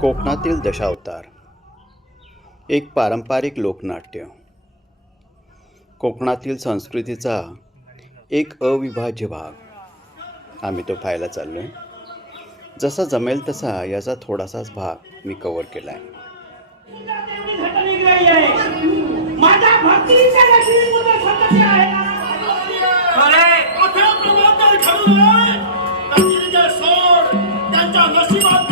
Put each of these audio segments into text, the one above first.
कोकणातील दशावतार. एक पारंपरिक लोकनाट्य. कोकणातील संस्कृतीचा एक अविभाज्य भाग. आम्ही तो पाहायला चाललो आहे जसा जमेल तसा याचा थोडासाच भाग मी कवर केला आहे. माझ्या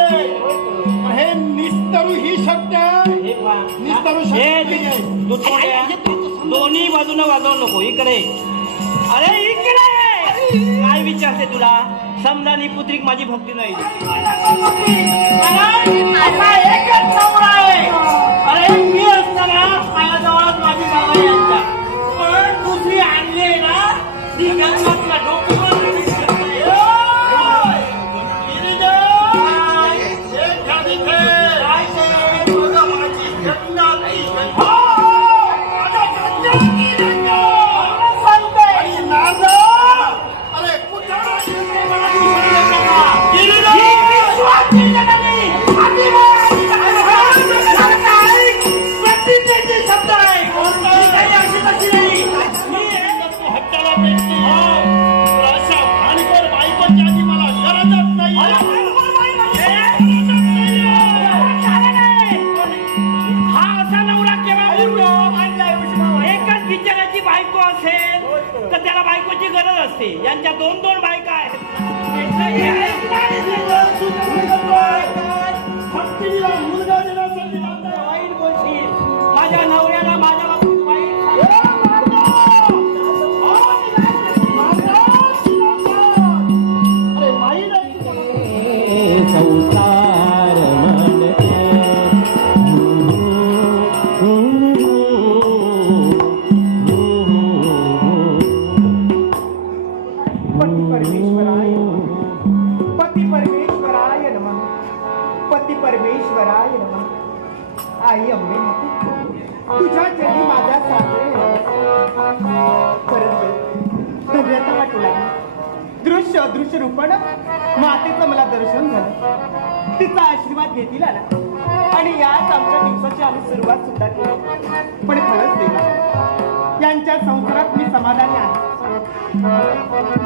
हे निस्तरू ही पहा. निस्तरू हे. दुसऱ्या दोन्ही बाजूनं वाजवू नको इकडे. अरे इकडे! काय विचारते तुला? समजानी पुत्रिक माझी भक्ती नाही. यांच्या दोन दोन बायका आहेत. आई अंबे तुझ्या चरणी माझ्या सासरे. परंतु धन्यता वाटू लागली. दृश्य अदृश्य रूपण मातेचं मला दर्शन झालं. तिचा आशीर्वाद घेतील आला. आणि याच आमच्या दिवसाची आम्ही सुरुवात सुद्धा केली. पण खरंच देवा यांच्या संसारात मी समाधानी आहे.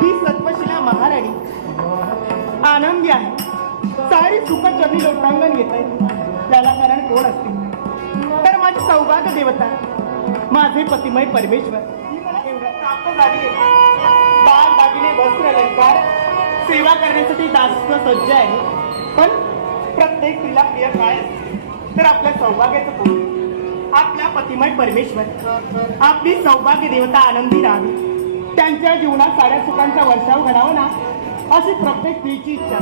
ही सत्वशिला महाराणी आनंदी आहे. सारी सुख चरणी लोटांगण येत आहे त्याला कारण कोण असते तर सौभाग्य देवता. माझे पतिमय परमेश्वर. ही दागिने वस्त्र अलंकार सेवा करण्यासाठी जास्त सज्ज आहे. पण प्रत्येक स्त्रीला प्रिय काय? तर आपल्या सौभाग्याचं पूर्ण आपल्या पतिमय परमेश्वर. आपली सौभाग्य देवता आनंदी राहावी. त्यांच्या जीवनात साऱ्या सुखांचा वर्षाव घडावा ना अशी प्रत्येक स्त्रीची इच्छा.